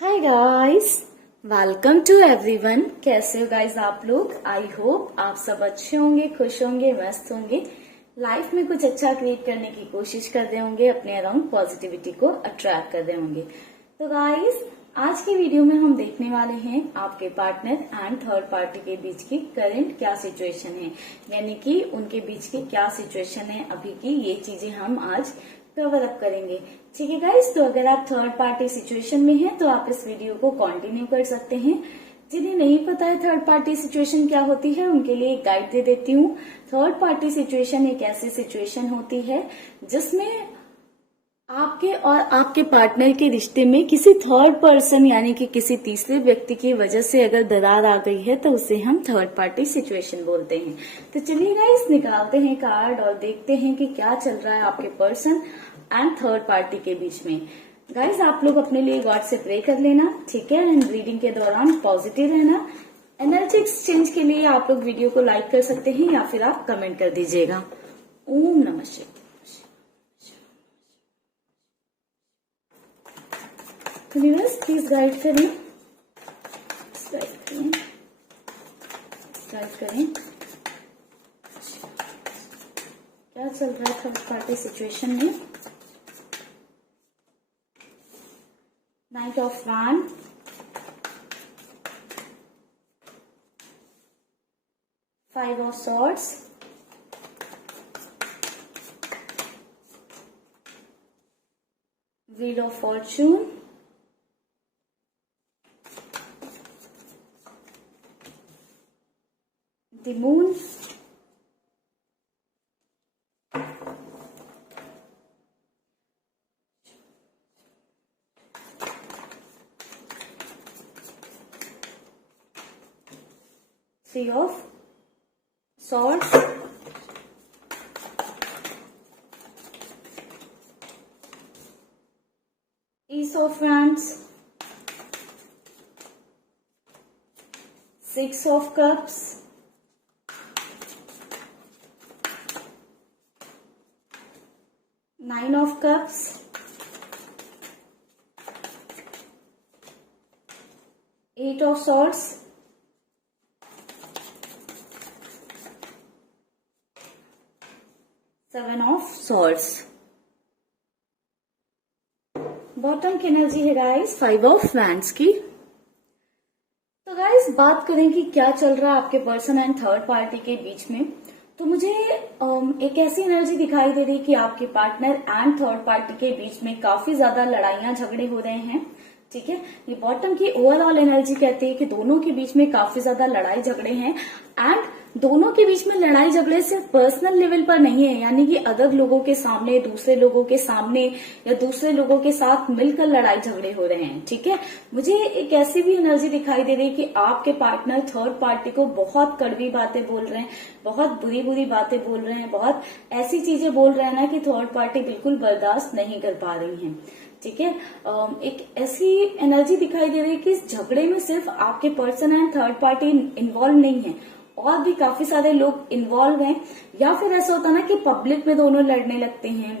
Hi guys, welcome to everyone. कैसे हो guys आप लोग? आई होप आप सब अच्छे होंगे, खुश होंगे, मस्त होंगे, लाइफ में कुछ अच्छा क्रिएट करने की कोशिश कर रहे होंगे, अपने अराउंड पॉजिटिविटी को अट्रैक्ट कर रहे होंगे। तो गाइस, आज की वीडियो में हम देखने वाले हैं आपके पार्टनर एंड थर्ड पार्टी के बीच की करंट क्या सिचुएशन है, यानी कि उनके बीच की क्या सिचुएशन है अभी की, ये चीजें हम आज कवर अप करेंगे। ठीक है गाइस, तो अगर आप थर्ड पार्टी सिचुएशन में हैं तो आप इस वीडियो को कंटिन्यू कर सकते हैं। जिन्हें नहीं पता है थर्ड पार्टी सिचुएशन क्या होती है, उनके लिए एक गाइड दे देती हूँ। थर्ड पार्टी सिचुएशन एक ऐसी सिचुएशन होती है जिसमें आपके और आपके पार्टनर के रिश्ते में किसी थर्ड पर्सन यानी कि किसी तीसरे व्यक्ति की वजह से अगर दरार आ गई है तो उसे हम थर्ड पार्टी सिचुएशन बोलते हैं। तो चलिए गाइस, निकालते हैं कार्ड और देखते हैं कि क्या चल रहा है आपके पर्सन एंड थर्ड पार्टी के बीच में। गाइस, आप लोग अपने लिए गॉड से प्रे कर लेना, ठीक है, एंड रीडिंग के दौरान पॉजिटिव रहना। एनर्जी एक्सचेंज के लिए आप लोग वीडियो को लाइक कर सकते हैं या फिर आप कमेंट कर दीजिएगा। ओम नमः शिवाय। प्लीज गाइड करें, गाइड करें क्या चल रहा है थर्ड पार्टी सिचुएशन में। Night of wand, five of swords, wheel of Fortune, the moon, three of swords, ace of wands, six of cups, nine of cups, eight of swords, seven of swords। Bottom की energy है guys five of wands की। तो guys, बात करें कि क्या चल रहा है आपके पर्सन एंड थर्ड पार्टी के बीच में, तो मुझे एक ऐसी एनर्जी दिखाई दे रही है कि आपके पार्टनर एंड थर्ड पार्टी के बीच में काफी ज्यादा लड़ाइयां झगड़े हो रहे हैं। ठीक है, ये बॉटम की ओवरऑल एनर्जी कहती है कि दोनों के बीच में काफी ज्यादा लड़ाई झगड़े हैं एंड दोनों के बीच में लड़ाई झगड़े सिर्फ पर्सनल लेवल पर नहीं है, यानी कि अदर लोगों के सामने, दूसरे लोगों के सामने या दूसरे लोगों के साथ मिलकर लड़ाई झगड़े हो रहे हैं। ठीक है, मुझे एक ऐसी भी एनर्जी दिखाई दे रही है कि आपके पार्टनर थर्ड पार्टी को बहुत कड़वी बातें बोल रहे हैं, बहुत बुरी बुरी बातें बोल रहे हैं, बहुत ऐसी चीजें बोल रहे हैं ना कि थर्ड पार्टी बिल्कुल बर्दाश्त नहीं कर पा रही है। ठीक है, एक ऐसी एनर्जी दिखाई दे रही है कि इस झगड़े में सिर्फ आपके person and third party involve नहीं है, और भी काफी सारे लोग इन्वॉल्व हैं, या फिर ऐसा होता ना कि पब्लिक में दोनों लड़ने लगते हैं,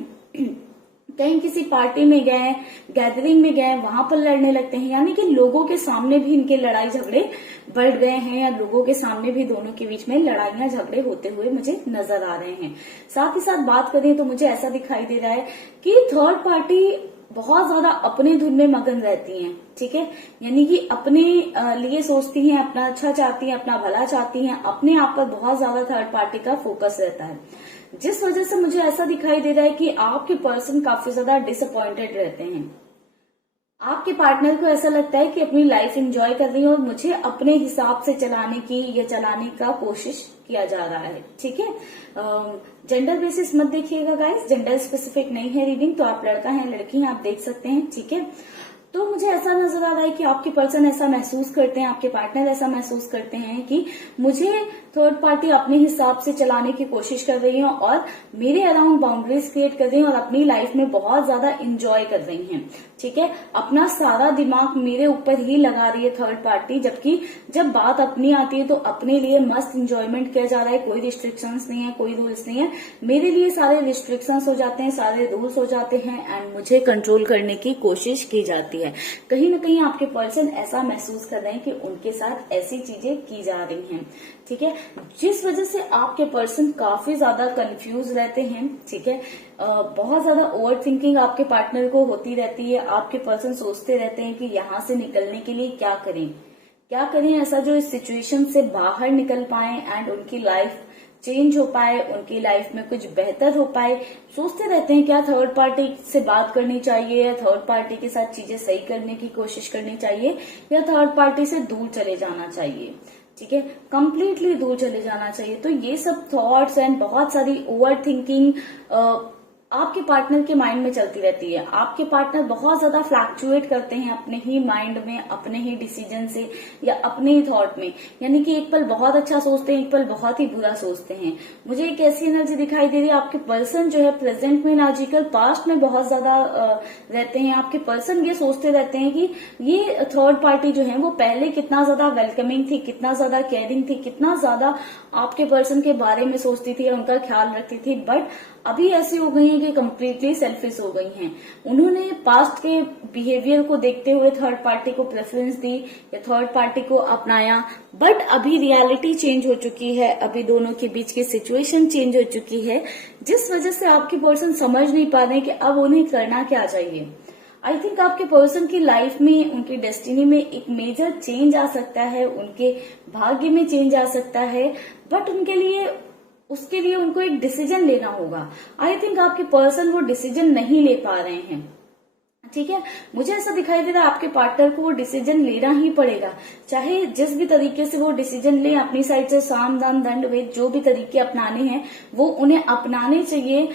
कहीं किसी पार्टी में गए, गैदरिंग में गए, वहां पर लड़ने लगते हैं, यानी कि लोगों के सामने भी इनके लड़ाई झगड़े बढ़ गए हैं, या लोगों के सामने भी दोनों के बीच में लड़ाइयां झगड़े होते हुए मुझे नजर आ रहे हैं। साथ ही साथ बात करें तो मुझे ऐसा दिखाई दे रहा है कि थर्ड पार्टी बहुत ज्यादा अपने धुन में मगन रहती हैं। ठीक है, यानी कि अपने लिए सोचती हैं, अपना अच्छा चाहती हैं, अपना भला चाहती हैं, अपने आप पर बहुत ज्यादा थर्ड पार्टी का फोकस रहता है, जिस वजह से मुझे ऐसा दिखाई दे रहा है कि आपके पर्सन काफी ज्यादा डिसअपॉइंटेड रहते हैं। आपके पार्टनर को ऐसा लगता है कि अपनी लाइफ एंजॉय कर रही है और मुझे अपने हिसाब से चलाने की या चलाने का कोशिश किया जा रहा है। ठीक है, जेंडर बेसिस मत देखिएगा गाइस, जेंडर स्पेसिफिक नहीं है रीडिंग, तो आप लड़का है लड़की हैं आप देख सकते हैं। ठीक है, तो मुझे ऐसा नजर आ रहा है कि आपके पर्सन ऐसा महसूस करते हैं, आपके पार्टनर ऐसा महसूस करते हैं कि मुझे थर्ड पार्टी अपने हिसाब से चलाने की कोशिश कर रही है और मेरे अराउंड बाउंड्रीज क्रिएट कर रही है और अपनी लाइफ में बहुत ज्यादा इंजॉय कर रही है। ठीक है, अपना सारा दिमाग मेरे ऊपर ही लगा रही है थर्ड पार्टी, जबकि जब बात अपनी आती है तो अपने लिए मस्त इंजॉयमेंट किया जा रहा है। कोई रिस्ट्रिक्शंस नहीं है, कोई रूल्स नहीं है। मेरे लिए सारे रिस्ट्रिक्शंस हो जाते हैं, सारे रूल्स हो जाते हैं एंड मुझे कंट्रोल करने की कोशिश की जाती है। कहीं ना कहीं आपके पर्सन ऐसा महसूस कर रहे हैं कि उनके साथ ऐसी चीजें की जा रही हैं। ठीक है, जिस वजह से आपके पर्सन काफी ज्यादा कंफ्यूज रहते हैं। ठीक है, बहुत ज्यादा ओवर थिंकिंग आपके पार्टनर को होती रहती है। आपके पर्सन सोचते रहते हैं कि यहाँ से निकलने के लिए क्या करें ऐसा जो इस सिचुएशन से बाहर निकल पाए एंड उनकी लाइफ चेंज हो पाए, उनकी लाइफ में कुछ बेहतर हो पाए। सोचते रहते हैं क्या थर्ड पार्टी से बात करनी चाहिए या थर्ड पार्टी के साथ चीजें सही करने की कोशिश करनी चाहिए या थर्ड पार्टी से दूर चले जाना चाहिए। ठीक है, कंप्लीटली दूर चले जाना चाहिए। तो ये सब थॉट्स एंड बहुत सारी ओवर थिंकिंग आपके पार्टनर के माइंड में चलती रहती है। आपके पार्टनर बहुत ज्यादा फ्लैक्चुएट करते हैं अपने ही माइंड में, अपने ही डिसीजन से या अपने ही थॉट में। यानी कि एक पल बहुत अच्छा सोचते हैं, एक पल बहुत ही बुरा सोचते हैं। मुझे एक ऐसी एनर्जी दिखाई दे रही है, आपके पर्सन जो है प्रेजेंट में लॉजिकल, पास्ट में बहुत ज्यादा रहते हैं। आपके पर्सन ये सोचते रहते हैं कि ये थर्ड पार्टी जो है वो पहले कितना ज्यादा वेलकमिंग थी, कितना ज्यादा केयरिंग थी, कितना ज्यादा आपके पर्सन के बारे में सोचती थी, उनका ख्याल रखती थी, बट अभी ऐसी हो गई है कि कंप्लीटली सेल्फिश हो गई हैं। उन्होंने पास्ट के बिहेवियर को देखते हुए थर्ड पार्टी को प्रेफरेंस दी या थर्ड पार्टी को अपनाया, बट अभी रियलिटी चेंज हो चुकी है, अभी दोनों के बीच की सिचुएशन चेंज हो चुकी है, जिस वजह से आपके पर्सन समझ नहीं पा रहे कि अब उन्हें करना क्या चाहिए। आई थिंक आपके पर्सन की लाइफ में, उनकी डेस्टिनी में एक मेजर चेंज आ सकता है, उनके भाग्य में चेंज आ सकता है, बट उसके लिए उनको एक डिसीजन लेना होगा। आई थिंक आपके पर्सन वो डिसीजन नहीं ले पा रहे हैं। ठीक है, मुझे ऐसा दिखाई दे रहा है आपके पार्टनर को वो डिसीजन लेना ही पड़ेगा, चाहे जिस भी तरीके से वो डिसीजन ले। अपनी साइड से साम दाम दंड भेद जो भी तरीके अपनाने हैं वो उन्हें अपनाने चाहिए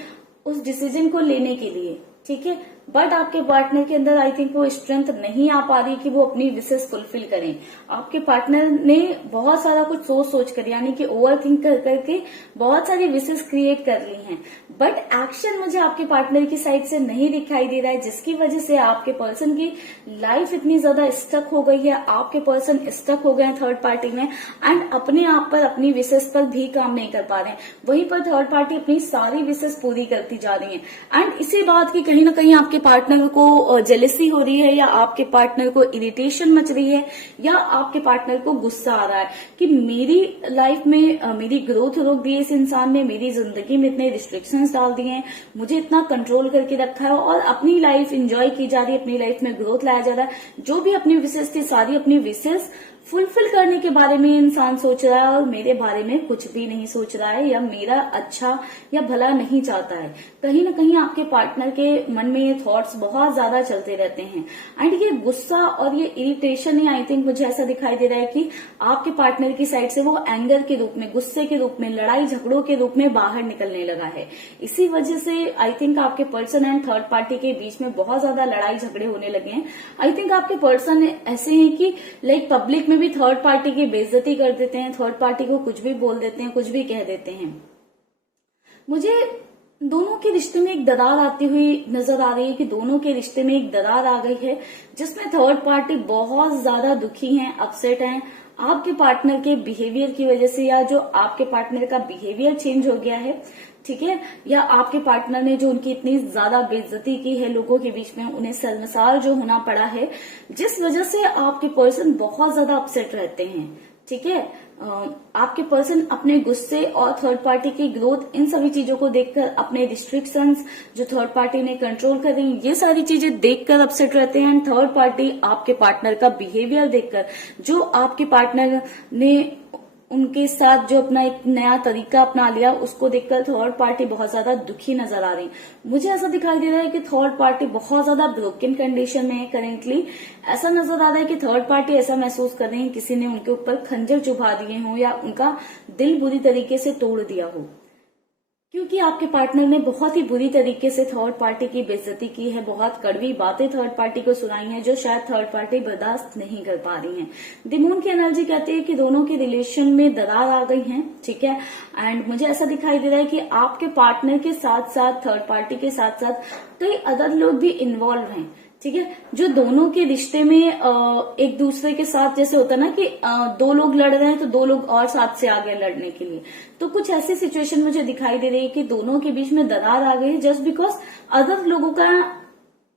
उस डिसीजन को लेने के लिए। ठीक है, बट आपके पार्टनर के अंदर आई थिंक वो स्ट्रेंथ नहीं आ पा रही कि वो अपनी विशेष फुलफिल करें। आपके पार्टनर ने बहुत सारा कुछ सोच कर, यानी कि ओवर थिंक कर करके बहुत सारी विशेष क्रिएट कर ली हैं, बट एक्शन मुझे आपके पार्टनर की साइड से नहीं दिखाई दे रहा है, जिसकी वजह से आपके पर्सन की लाइफ इतनी ज्यादा स्टक हो गई है। आपके पर्सन स्टक हो गए हैं थर्ड पार्टी में एंड अपने आप पर, अपनी विशेष पर भी काम नहीं कर पा रहे हैं। वहीं पर थर्ड पार्टी अपनी सारी विशेष पूरी करती जा रही है एंड इसी बात की कहीं ना कहीं आपके पार्टनर को जेलसी हो रही है या आपके पार्टनर को इरिटेशन मच रही है या आपके पार्टनर को गुस्सा आ रहा है कि मेरी लाइफ में मेरी ग्रोथ रोक दी है इस इंसान ने, मेरी जिंदगी में इतने रिस्ट्रिक्शंस डाल दिए हैं, मुझे इतना कंट्रोल करके रखा है और अपनी लाइफ एंजॉय की जा रही है, अपनी लाइफ में ग्रोथ लाया जा रहा है। जो भी अपनी विशेष थी सारी अपनी विशेष फुलफिल करने के बारे में इंसान सोच रहा है और मेरे बारे में कुछ भी नहीं सोच रहा है या मेरा अच्छा या भला नहीं चाहता है। कहीं ना कहीं आपके पार्टनर के मन में ये थॉट्स बहुत ज्यादा चलते रहते हैं एंड ये गुस्सा और ये इरिटेशन ही आई थिंक मुझे ऐसा दिखाई दे रहा है कि आपके पार्टनर की साइड से वो एंगर के रूप में, गुस्से के रूप में, लड़ाई झगड़ों के रूप में बाहर निकलने लगा है। इसी वजह से आई थिंक आपके पर्सन एंड थर्ड पार्टी के बीच में बहुत ज्यादा लड़ाई झगड़े होने लगे हैं। आई थिंक आपके पर्सन ऐसे हैं कि लाइक पब्लिक में भी थर्ड पार्टी की बेइज्जती कर देते हैं, थर्ड पार्टी को कुछ भी बोल देते हैं, कुछ भी कह देते हैं। मुझे दोनों के रिश्ते में एक दरार आती हुई नजर आ रही है कि दोनों के रिश्ते में एक दरार आ गई है जिसमें थर्ड पार्टी बहुत ज्यादा दुखी हैं, अपसेट हैं आपके पार्टनर के बिहेवियर की वजह से, या जो आपके पार्टनर का बिहेवियर चेंज हो गया है। ठीक है, या आपके पार्टनर ने जो उनकी इतनी ज्यादा बेइज्जती की है लोगों के बीच में, उन्हें शर्मसार जो होना पड़ा है, जिस वजह से आपके पर्सन बहुत ज्यादा अपसेट रहते हैं। ठीक है, आपके पर्सन अपने गुस्से और थर्ड पार्टी की ग्रोथ, इन सभी चीजों को देखकर, अपने रिस्ट्रिक्शंस जो थर्ड पार्टी ने कंट्रोल कर रही है, ये सारी चीजें देखकर अपसेट रहते हैं। थर्ड पार्टी आपके पार्टनर का बिहेवियर देखकर, जो आपके पार्टनर ने उनके साथ जो अपना एक नया तरीका अपना लिया, उसको देखकर थर्ड पार्टी बहुत ज्यादा दुखी नजर आ रही। मुझे ऐसा दिखाई दे रहा है कि थर्ड पार्टी बहुत ज्यादा ब्रोकन कंडीशन में है करेंटली। ऐसा नजर आ रहा है कि थर्ड पार्टी ऐसा महसूस कर रहे हैं किसी ने उनके ऊपर खंजर चुभा दिए हो या उनका दिल बुरी तरीके से तोड़ दिया हो। क्योंकि आपके पार्टनर ने बहुत ही बुरी तरीके से थर्ड पार्टी की बेइज्जती की है, बहुत कड़वी बातें थर्ड पार्टी को सुनाई हैं जो शायद थर्ड पार्टी बर्दाश्त नहीं कर पा रही है। द मून की एनर्जी कहती है कि दोनों के रिलेशन में दरार आ गई है, ठीक है। एंड मुझे ऐसा दिखाई दे रहा है कि आपके पार्टनर के साथ साथ थर्ड पार्टी के साथ साथ कई अदर लोग भी इन्वॉल्व हैं, ठीक है, जो दोनों के रिश्ते में एक दूसरे के साथ, जैसे होता है ना कि दो लोग लड़ रहे हैं तो दो लोग और साथ से आ गए लड़ने के लिए। तो कुछ ऐसी सिचुएशन मुझे दिखाई दे रही है कि दोनों के बीच में दरार आ गई है जस्ट बिकॉज अदर लोगों का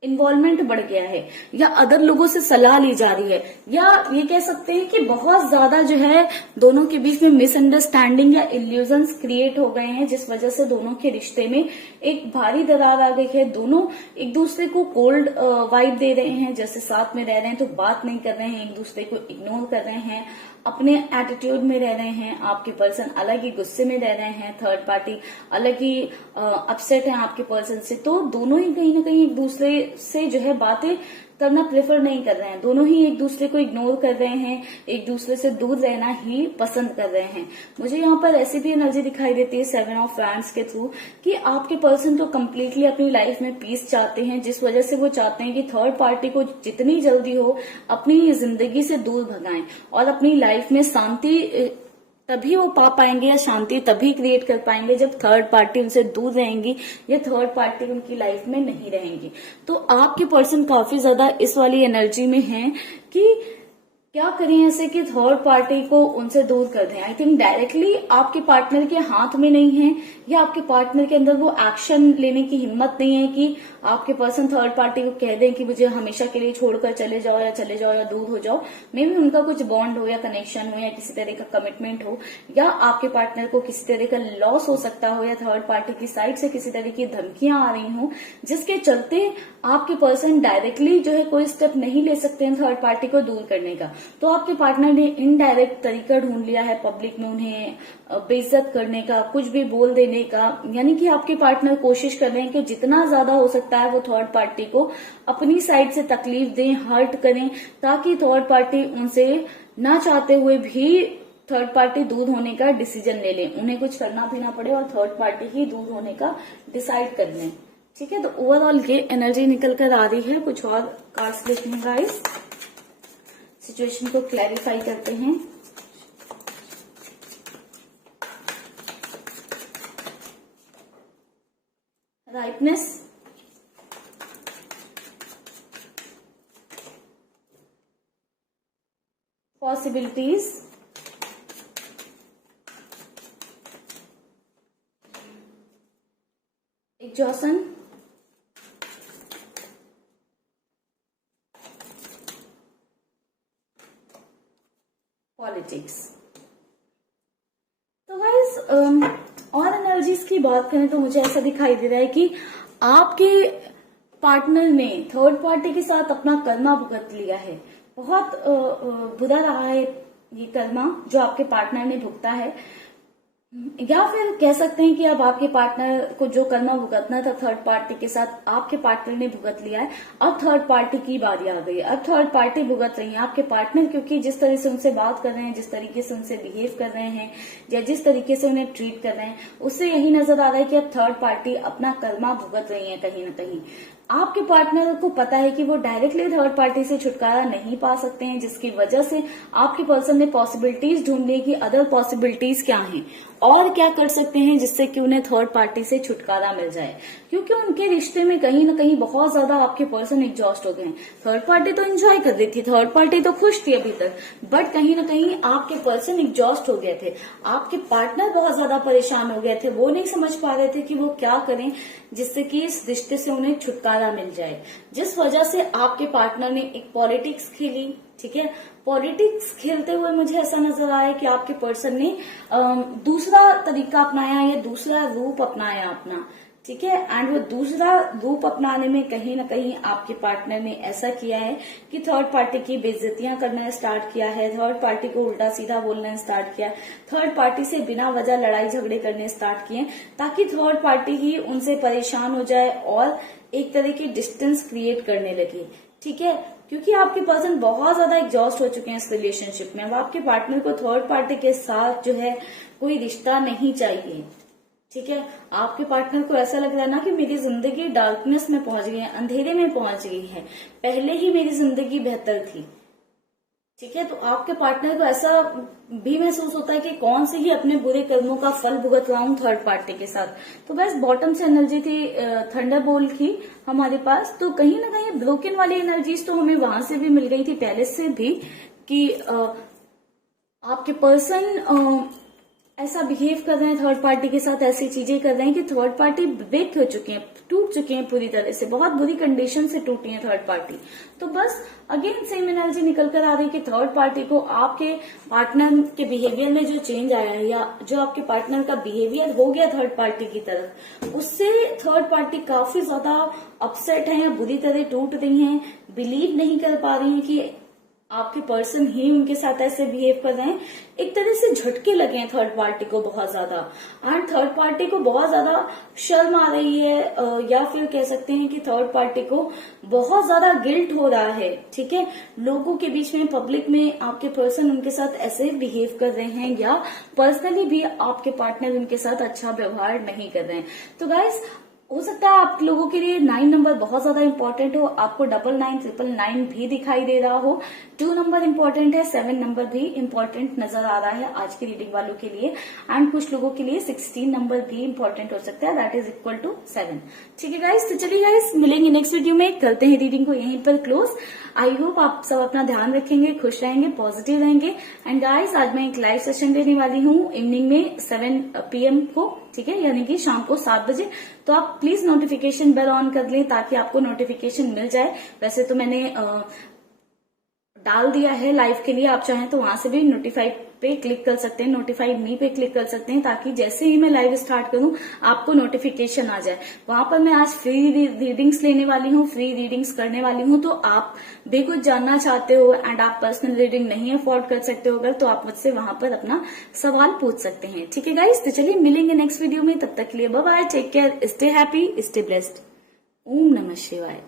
इन्वॉल्वमेंट बढ़ गया है, या अदर लोगों से सलाह ली जा रही है, या ये कह सकते हैं कि बहुत ज्यादा जो है दोनों के बीच में मिसअंडरस्टैंडिंग या इल्यूजन्स क्रिएट हो गए हैं, जिस वजह से दोनों के रिश्ते में एक भारी दरार आ गई है। दोनों एक दूसरे को कोल्ड वाइब दे रहे हैं, जैसे साथ में रह रहे हैं तो बात नहीं कर रहे हैं, एक दूसरे को इग्नोर कर रहे हैं, अपने एटीट्यूड में रह रहे हैं। आपके पर्सन अलग ही गुस्से में रह रहे हैं, थर्ड पार्टी अलग ही अपसेट है आपके पर्सन से। तो दोनों ही कहीं ना कहीं एक दूसरे से जो है बातें करना प्रेफर नहीं कर रहे हैं, दोनों ही एक दूसरे को इग्नोर कर रहे हैं, एक दूसरे से दूर रहना ही पसंद कर रहे हैं। मुझे यहाँ पर ऐसी भी एनर्जी दिखाई देती है 7 ऑफ वैंड्स के थ्रू कि आपके पर्सन तो कम्प्लीटली अपनी लाइफ में पीस चाहते हैं, जिस वजह से वो चाहते हैं कि थर्ड पार्टी को जितनी जल्दी हो अपनी जिंदगी से दूर भगाएं और अपनी लाइफ में शांति तभी वो पा पाएंगे या शांति तभी क्रिएट कर पाएंगे जब थर्ड पार्टी उनसे दूर रहेंगी या थर्ड पार्टी उनकी लाइफ में नहीं रहेंगी। तो आपके पर्सन काफी ज्यादा इस वाली एनर्जी में है कि क्या करें ऐसे कि थर्ड पार्टी को उनसे दूर कर दें। आई थिंक डायरेक्टली आपके पार्टनर के हाथ में नहीं है, या आपके पार्टनर के अंदर वो एक्शन लेने की हिम्मत नहीं है कि आपके पर्सन थर्ड पार्टी को कह दें कि मुझे हमेशा के लिए छोड़कर चले जाओ या दूर हो जाओ। मे भी उनका कुछ बॉन्ड हो या कनेक्शन हो या किसी तरह का कमिटमेंट हो, या आपके पार्टनर को किसी तरह का लॉस हो सकता हो, या थर्ड पार्टी की साइड से किसी तरह की धमकियां आ रही हो जिसके चलते आपके पर्सन डायरेक्टली जो है कोई स्टेप नहीं ले सकते हैं थर्ड पार्टी को दूर करने का। तो आपके पार्टनर ने इनडायरेक्ट तरीका ढूंढ लिया है पब्लिक में उन्हें बेइज्जत करने का, कुछ भी बोल देने का। यानी कि आपके पार्टनर कोशिश कर रहे हैं कि जितना ज्यादा हो सकता है वो थर्ड पार्टी को अपनी साइड से तकलीफ दें, हर्ट करें, ताकि थर्ड पार्टी उनसे ना चाहते हुए भी थर्ड पार्टी दूर होने का डिसीजन ले लें, उन्हें कुछ करना भी ना पड़े और थर्ड पार्टी ही दूर होने का डिसाइड कर लें। ठीक है, तो ओवरऑल ये एनर्जी निकल कर आ रही है। कुछ और कार्ड्स लेते हैं गाइस, सिचुएशन को क्लैरिफाई करते हैं। Rightness, possibilities, exhaustion, politics. तो गाइस और एनर्जीज की बात करें तो मुझे ऐसा दिखाई दे रहा है कि आपके पार्टनर ने थर्ड पार्टी के साथ अपना कर्मा भुगत लिया है। बहुत बुरा रहा है ये कर्मा जो आपके पार्टनर ने भुगता है, या फिर कह सकते हैं कि अब आपके पार्टनर को जो कर्मा भुगतना था थर्ड पार्टी के साथ आपके पार्टनर ने भुगत लिया है। अब थर्ड पार्टी की बारी आ गई, अब थर्ड पार्टी भुगत रही है। आपके पार्टनर क्योंकि जिस तरह से उनसे बात कर रहे हैं, जिस तरीके से उनसे बिहेव कर रहे हैं, या जिस तरीके से उन्हें ट्रीट कर रहे हैं, उससे यही नजर आ रहा है कि अब थर्ड पार्टी अपना कर्मा भुगत रही है कहीं ना कहीं। आपके पार्टनर को पता है कि वो डायरेक्टली थर्ड पार्टी से छुटकारा नहीं पा सकते हैं, जिसकी वजह से आपके पर्सन ने पॉसिबिलिटीज ढूंढ ली कि अदर पॉसिबिलिटीज क्या हैं और क्या कर सकते हैं जिससे कि उन्हें थर्ड पार्टी से छुटकारा मिल जाए। क्योंकि उनके रिश्ते में कहीं ना कहीं बहुत ज्यादा आपके पर्सन एग्जॉस्ट हो गए हैं। थर्ड पार्टी तो एंजॉय कर रही थी, थर्ड पार्टी तो खुश थी अभी तक, बट कहीं ना कहीं आपके पर्सन एग्जॉस्ट हो गए थे। आपके पार्टनर बहुत ज्यादा परेशान हो गए थे, वो नहीं समझ पा रहे थे कि वो क्या करें जिससे कि इस रिश्ते से उन्हें छुटकारा मिल जाए, जिस वजह से आपके पार्टनर ने एक पॉलिटिक्स खेली। ठीक है, पॉलिटिक्स खेलते हुए मुझे ऐसा नजर आया कि आपके पर्सन ने दूसरा तरीका अपनाया या दूसरा रूप अपनाया अपना। ठीक है, एंड वो दूसरा रूप अपनाने में कहीं ना कहीं आपके पार्टनर ने ऐसा किया है कि थर्ड पार्टी की बेइज्जतियां करना स्टार्ट किया है, थर्ड पार्टी को उल्टा सीधा बोलना स्टार्ट किया, थर्ड पार्टी से बिना वजह लड़ाई झगड़े करने स्टार्ट किए, ताकि थर्ड पार्टी ही उनसे परेशान हो जाए और एक तरह की डिस्टेंस क्रिएट करने लगी। ठीक है, क्योंकि आपके पर्सन बहुत ज्यादा एग्जॉस्ट हो चुके हैं इस रिलेशनशिप में। अब आपके पार्टनर को थर्ड पार्टी के साथ जो है कोई रिश्ता नहीं चाहिए। ठीक है, आपके पार्टनर को ऐसा लग रहा है ना कि मेरी जिंदगी डार्कनेस में पहुंच गई है, अंधेरे में पहुंच गई है, पहले ही मेरी जिंदगी बेहतर थी। ठीक है, तो आपके पार्टनर को ऐसा भी महसूस होता है कि कौन से ही अपने बुरे कर्मों का फल भुगत रहा हूं थर्ड पार्टी के साथ। तो बस बॉटम से एनर्जी थी थंडरबोल्ट की हमारे पास, तो कहीं ना कहीं ब्रोकन वाली एनर्जीज तो हमें वहां से भी मिल गई थी पहले से भी कि आपके पर्सन ऐसा बिहेव कर रहे हैं थर्ड पार्टी के साथ, ऐसी चीजें कर रहे हैं कि थर्ड पार्टी ब्रेक हो चुके हैं, टूट चुके हैं पूरी तरह से, बहुत बुरी कंडीशन से टूटी है थर्ड पार्टी। तो बस अगेन सेम एनर्जी निकल कर आ रही है कि थर्ड पार्टी को आपके पार्टनर के बिहेवियर में जो चेंज आया है या जो आपके पार्टनर का बिहेवियर हो गया थर्ड पार्टी की तरफ, उससे थर्ड पार्टी काफी ज्यादा अपसेट है या बुरी तरह टूट रही है, बिलीव नहीं कर पा रही है कि आपके पर्सन ही उनके साथ ऐसे बिहेव कर रहे हैं। एक तरह से झटके लगे हैं थर्ड पार्टी को बहुत ज्यादा, एंड थर्ड पार्टी को बहुत ज्यादा शर्म आ रही है, या फिर कह सकते हैं कि थर्ड पार्टी को बहुत ज्यादा गिल्ट हो रहा है। ठीक है, लोगों के बीच में, पब्लिक में आपके पर्सन उनके साथ ऐसे बिहेव कर रहे हैं या पर्सनली भी आपके पार्टनर उनके साथ अच्छा व्यवहार नहीं कर रहे हैं। तो गाइस, हो सकता है आप लोगों के लिए 9 नंबर बहुत ज्यादा इंपॉर्टेंट हो, आपको 9999 भी दिखाई दे रहा हो, 2 नंबर इंपॉर्टेंट है, 7 नंबर भी इंपॉर्टेंट नजर आ रहा है आज की रीडिंग वालों के लिए, एंड कुछ लोगों के लिए 16 नंबर भी इंपॉर्टेंट हो सकता है, दैट इज इक्वल टू 7। ठीक है गाइस, तो चलिए गाइस मिलेंगे नेक्स्ट वीडियो में, करते हैं रीडिंग को यहीं पर क्लोज। आई होप आप सब अपना ध्यान रखेंगे, खुश रहेंगे, पॉजिटिव रहेंगे। एंड गाइस, आज मैं एक लाइव सेशन देने वाली हूँ इवनिंग में 7 PM को, ठीक है, यानी कि शाम को 7 बजे। तो आप प्लीज नोटिफिकेशन बेल ऑन कर लें ताकि आपको नोटिफिकेशन मिल जाए। वैसे तो मैंने डाल दिया है लाइव के लिए, आप चाहें तो वहां से भी नोटिफाई पे क्लिक कर सकते हैं, नोटिफाई मी पे क्लिक कर सकते हैं, ताकि जैसे ही मैं लाइव स्टार्ट करूं आपको नोटिफिकेशन आ जाए। वहां पर मैं आज फ्री रीडिंग्स लेने वाली हूँ, फ्री रीडिंग्स करने वाली हूँ। तो आप भी कुछ जानना चाहते हो एंड आप पर्सनल रीडिंग नहीं अफोर्ड कर सकते हो अगर, तो आप मुझसे वहां पर अपना सवाल पूछ सकते हैं। ठीक है गाइस, तो चलिए मिलेंगे नेक्स्ट वीडियो में, तब तक के लिए bye bye, take care, stay happy, stay blessed. ओम नमः शिवाय।